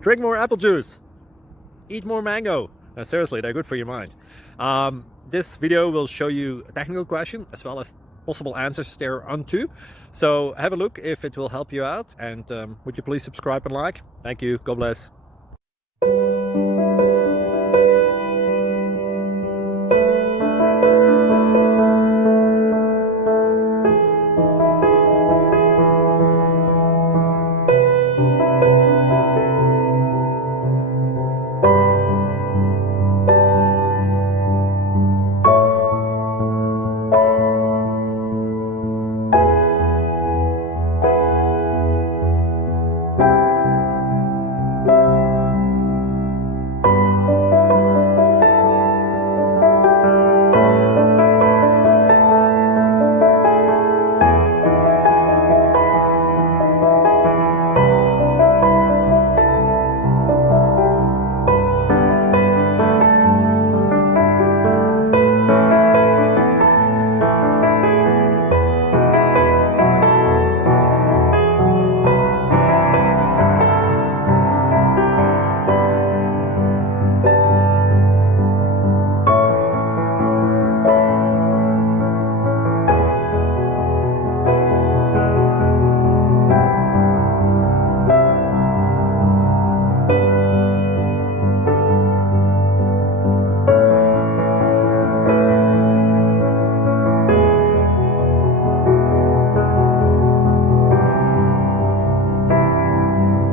Drink more apple juice. Eat more mango. Seriously, they're good for your mind. This video will show you a technical question as well as possible answers thereunto. So have a look if it will help you out, and would you please subscribe and like? Thank you. God bless.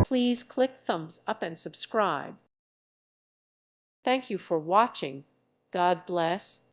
Please click thumbs up and subscribe. Thank you for watching. God bless.